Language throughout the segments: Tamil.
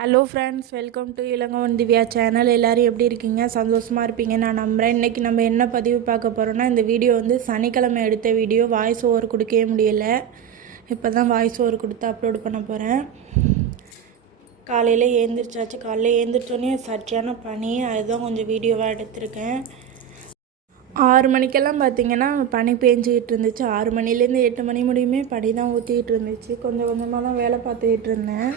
Hello friends welcome to Ilangavan Divya channel எல்லோரும் எப்படி இருக்கீங்க? சந்தோஷமாக இருப்பீங்க. நான் நம்புகிறேன் இன்றைக்கி நம்ம என்ன பதிவு பார்க்க போகிறோன்னா இந்த வீடியோ வந்து சனிக்கிழமை எடுத்த வீடியோ வாய்ஸ் ஓவர் கொடுக்கவே முடியல. இப்போ தான் வாய்ஸ் ஓவர் கொடுத்து அப்லோட் பண்ண போகிறேன் காலையில் ஏந்திரிச்சாச்சு. காலையில் ஏந்திரிச்சோன்னே சட்டியான பனி. அதுதான் கொஞ்சம் வீடியோவாக எடுத்திருக்கேன். ஆறு மணிக்கெல்லாம் பார்த்தீங்கன்னா பனி பேஞ்சிக்கிட்டு இருந்துச்சு. ஆறு மணிலேருந்து எட்டு மணி முடியுமே பனி தான் ஊற்றிக்கிட்டு இருந்துச்சு. கொஞ்சம் கொஞ்சமாக தான் வேலை பார்த்துக்கிட்டு இருந்தேன்.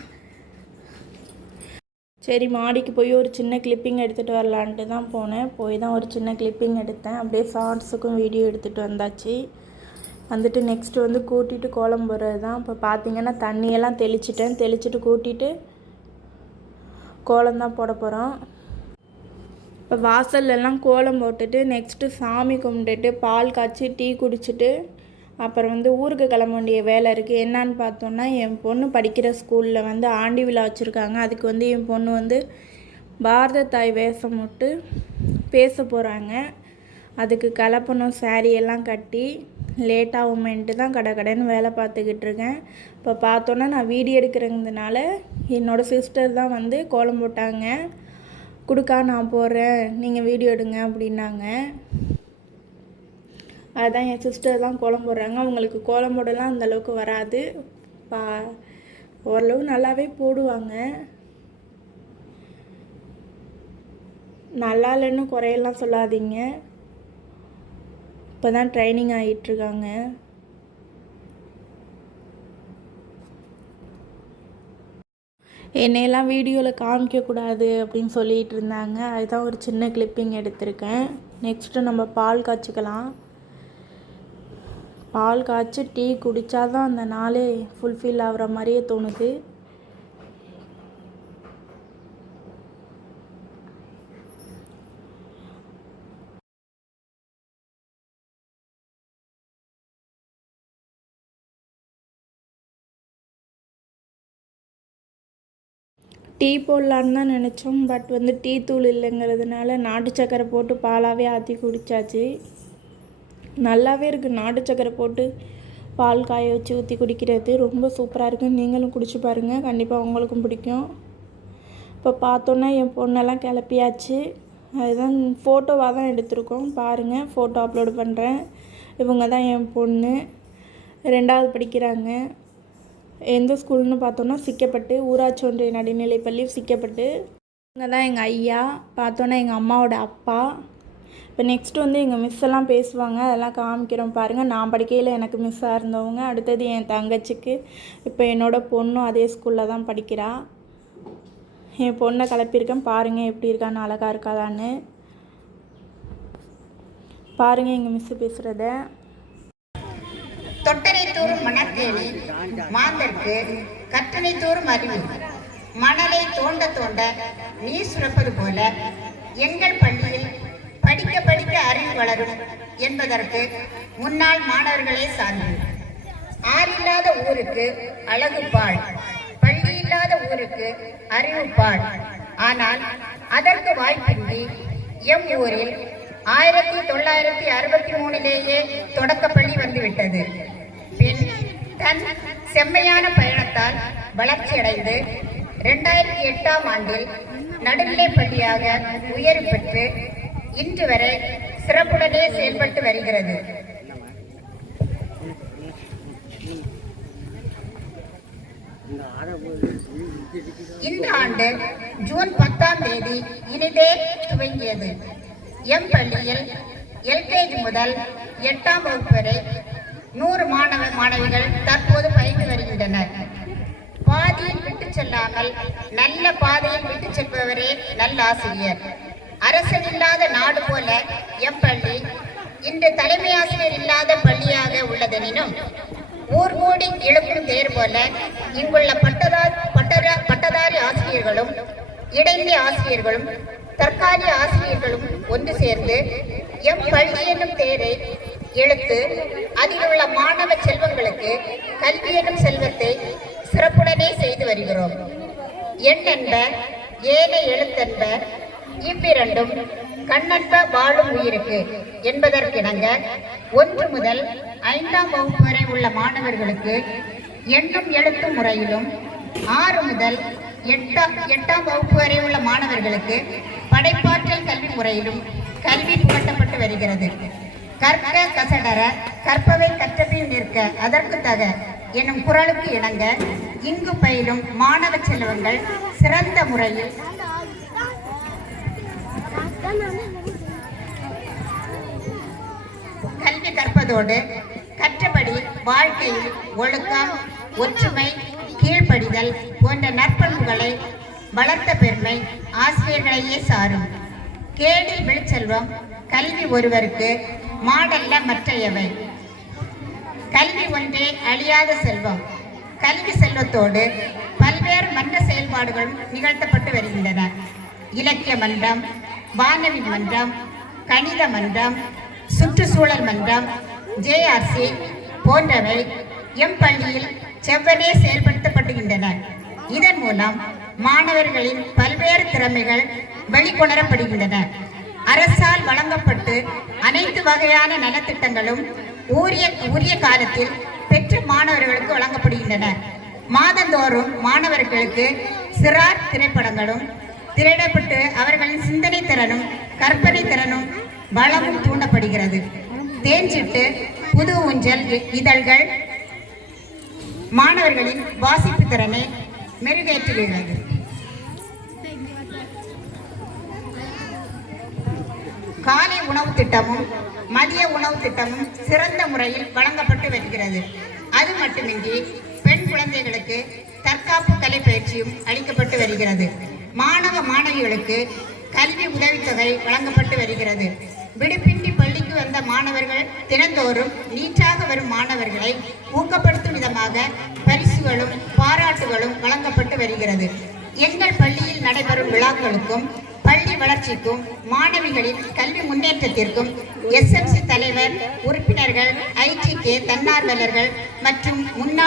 சரி மாடிக்கு போய் ஒரு சின்ன கிளிப்பிங் எடுத்துகிட்டு வரலான்ட்டு தான் போனேன். போய் தான் ஒரு சின்ன கிளிப்பிங் எடுத்தேன். அப்படியே ஷார்ட்ஸுக்கும் வீடியோ எடுத்துகிட்டு வந்தாச்சு. வந்துட்டு நெக்ஸ்ட்டு வந்து கூட்டிகிட்டு கோலம் போடுறது தான். இப்போ பார்த்தீங்கன்னா தண்ணியெல்லாம் தெளிச்சிட்டேன். தெளிச்சிட்டு கூட்டிகிட்டு கோலம் தான் போட போகிறோம் இப்போ வாசல்லலாம் கோலம் போட்டுட்டு நெக்ஸ்ட்டு சாமி கும்பிட்டுட்டு பால் காய்ச்சி டீ குடிச்சிட்டு அப்புறம் வந்து ஊருக்கு கிளம்ப வேண்டிய வேலை இருக்குது என்னான்னு பார்த்தோன்னா என் பொண்ணு படிக்கிற ஸ்கூலில் வந்து ஆண்டி விழா வச்சுருக்காங்க. அதுக்கு வந்து என் பொண்ணு வந்து பாரத தாய் வேஷம் விட்டு பேச போகிறாங்க அதுக்கு கலப்பணம் saree எல்லாம் கட்டி லேட்டாகுமேன்ட்டு தான் கடை கடைன்னு வேலை பார்த்துக்கிட்டு இருக்கேன். இப்போ பார்த்தோன்னா நான் வீடியோ எடுக்கிறதுனால என்னோடய சிஸ்டர் தான் வந்து கோலம் போட்டாங்க. கொடுக்கா நான் போடுறேன். நீங்கள் வீடியோ எடுங்க அப்படின்னாங்க. அதுதான் என் சிஸ்டர் தான் கோலம் போடுறாங்க. அவங்களுக்கு கோலம் போடலாம் அந்தளவுக்கு வராது. பா ஓரளவு நல்லாவே போடுவாங்க. நல்லா இல்லைன்னு குறையெல்லாம் சொல்லாதீங்க. இப்போ தான் ட்ரைனிங் ஆகிட்டுருக்காங்க என்னையெல்லாம் வீடியோவில் காமிக்கக்கூடாது அப்படின்னு சொல்லிகிட்டு இருந்தாங்க அதுதான் ஒரு சின்ன கிளிப்பிங் எடுத்திருக்கேன். நெக்ஸ்ட்டு நம்ம பால் காய்ச்சிக்கலாம். பால் காய்ச்சி டீ குடித்தா தான் அந்த நாளே ஃபுல்ஃபில் ஆகிற மாதிரியே தோணுது. டீ போடலான்னு தான் நினச்சோம். பட் வந்து டீ தூள் இல்லைங்கிறதுனால நாட்டு சக்கரை போட்டு பாலாகவே ஆற்றி குடித்தாச்சு நல்லாவே இருக்குது நாட்டு சக்கரை போட்டு பால் காய வச்சு ஊற்றி குடிக்கிறது ரொம்ப சூப்பராக இருக்கும் நீங்களும் குடிச்சு பாருங்கள் கண்டிப்பாக உங்களுக்கும் பிடிக்கும். இப்போ பார்த்தோன்னா என் பொண்ணெல்லாம் கிளப்பியாச்சு. அதுதான் ஃபோட்டோவாக தான் எடுத்திருக்கோம். பாருங்கள் ஃபோட்டோ அப்லோடு பண்ணுறேன் இவங்க தான் என் பொண்ணு. ரெண்டாவது படிக்கிறாங்க. எந்த ஸ்கூல்னு பார்த்தோன்னா சிக்கப்பட்டு ஊராட்சி ஒன்றிய நடுநிலைப்பள்ளி சிக்கப்பட்டு. இவங்க தான் எங்கள் ஐயா. பார்த்தோன்னா எங்கள் அம்மாவோட அப்பா. இப்போ நெக்ஸ்ட்டு வந்து எங்கள் மிஸ் எல்லாம் பேசுவாங்க அதெல்லாம் காமிக்கிறோம். பாருங்கள் நான் படிக்கையில் எனக்கு மிஸ்ஸாக இருந்தவங்க அடுத்தது என் தங்கச்சிக்கு. இப்போ என்னோடய பொண்ணும் அதே ஸ்கூலில் தான் படிக்கிறா. என் பொண்ணை கிளப்பியிருக்கேன் பாருங்கள் எப்படி இருக்கான்னு அழகாக இருக்காதான்னு பாருங்கள் எங்கள் மிஸ்ஸு பேசுகிறத தொட்டனை தோறும் மணற்கேணி மாந்தற்கு கற்றனை தூறும் அறிவு மணலை தோண்ட தோண்ட நீர் சுரப்பது போல எங்கள் பள்ளியில் படிக்க படிக்க அறிவு வளரும் என்பதற்கு முன்னாள் மாணவர்களே சார்ந்து ஆறில்லாத ஊருக்கு அழகு பாழ். பள்ளி இல்லாத ஊருக்கு அறிவு பாழ். ஆனால் அதற்கு வாய்ப்பின்றி எம் ஊரில் ஆயிரத்தி தொள்ளாயிரத்தி அறுபத்தி மூணிலேயே தொடக்கப்பள்ளி வந்துவிட்டது. பின் தன் செம்மையான பயணத்தால் வளர்ச்சியடைந்து இரண்டாயிரத்தி எட்டாம் ஆண்டில் நடுநிலைப் பள்ளியாக உயர்வு பெற்று இன்று வரை சிறப்புடனே செயல்பட்டு வருகிறது. இந்த ஆண்டு ஜூன் பத்தாம் தேதி இனிதே துவங்கியது. எம் பள்ளியில் எல்கேஜி முதல் எட்டாம் வகுப்பு வரை நூறு மாணவ மாணவிகள் தற்போது பயின்று வருகின்றனர். பாதியில் விட்டு செல்லாமல் நல்ல பாதையில் விட்டு செல்பவரே நல்ல ஆசிரியர். அரசன் இல்லாத நாடு போல எம் பள்ளி இன்று தலைமை ஆசிரியர் இல்லாத பள்ளியாக உள்ளதெனினும் ஊர் மூடி எழுப்பும் தேர் போல இங்குள்ள பட்டதா பட்டதா பட்டதாரி ஆசிரியர்களும் இடைநிலை ஆசிரியர்களும் தற்காலிக ஆசிரியர்களும் ஒன்று சேர்ந்து எம் பள்ளி என்னும் தேரை எழுத்து அதில் உள்ள மாணவ செல்வங்களுக்கு கல்வி என்னும் செல்வத்தை சிறப்புடனே செய்து வருகிறோம். எண் என்ப ஏனை எழுத்தென்ப இவ்விரண்டும் கண்ணன்ப வாழும் உயிருக்கு என்பதற்கிணங்க ஒன்று முதல் ஐந்தாம் வகுப்பு வரை உள்ள மாணவர்களுக்கு எண்ணும் எழுத்தும் முறையிலும் ஆறு முதல் எட்டாம் எட்டாம் வகுப்பு வரை உள்ள மாணவர்களுக்கு படைப்பாற்றல் கல்வி முறையிலும் கல்வி புகட்டப்பட்டு வருகிறது. கற்க கசடர கற்பவை கற்றபின் நிற்க அதற்கு தக எனும் குரலுக்கு இணங்க இங்கு பயிலும் மாணவ செல்வங்கள் சிறந்த முறையில் கல்வி கற்பதோடு கற்றபடி வாழ்க்கையில் ஒழுக்கம் ஒற்றுமை கீழ்ப்படிதல் போன்ற நற்பண்புகளை வளர்த்த பெருமை ஆசிரியர்களையே சாரும். கேடில் விழுச்செல்வம் கல்வி ஒருவருக்கு மாடல்ல மற்றையவை. கல்வி ஒன்றே அழியாத செல்வம். கல்வி செல்வத்தோடு பல்வேறு மன்ற செயல்பாடுகளும் நிகழ்த்தப்பட்டு வருகின்றன. இலக்கிய மன்றம் வானவி மன்றம் கணித மன்றம் சுற்றுச்சூழல் மன்றம் ஜேஆர்சி போன்றவை எம் பள்ளியில் செவ்வனே செயல்படுத்தப்படுகின்றன இதன் மூலம் மாணவர்களின் பல்வேறு திறமைகள் வெளிக்கொணரப்படுகின்றன. அரசால் வழங்கப்பட்டு அனைத்து வகையான நலத்திட்டங்களும் உரிய உரிய காலத்தில் பெற்ற மாணவர்களுக்கு வழங்கப்படுகின்றன. மாதந்தோறும் மாணவர்களுக்கு சிறார் திரைப்படங்களும் திரையிடப்பட்டு அவர்களின் திறனும் கற்பனை திறனும் வளமும் தூண்டப்படுகிறது. தேஞ்சிட்டு புது ஊஞ்சல் இதழ்கள் மாணவர்களின் வாசிப்பு திறனை மெருகேற்றுகிறது. காலை உணவு திட்டமும் மதிய உணவு திட்டமும் சிறந்த முறையில் வழங்கப்பட்டு வருகிறது. அது மட்டுமின்றி பெண் குழந்தைகளுக்கு தற்காப்பு கலை பயிற்சியும் அளிக்கப்பட்டு வருகிறது. மாணவ மாணவிகளுக்கு கல்வி உதவித்தொகை வழங்கப்பட்டு வருகிறது. விடுப்பின்றி பள்ளிக்கு வந்த மாணவர்கள் தினந்தோறும் நீட்டாக வரும் மாணவர்களை ஊக்கப்படுத்தும் விதமாக பரிசுகளும் பாராட்டுகளும் வழங்கப்பட்டு வருகிறது. எங்கள் பள்ளியில் நடைபெறும் விழாக்களுக்கும் பள்ளி வளர்ச்சிக்கும் மாணவிகளின் கல்வி முன்னேற்றத்திற்கும் எஸ்எம்சி தலைவர் உறுப்பினர்கள் ஐடிகே தன்னார்வலர்கள் மற்றும் முன்னாள்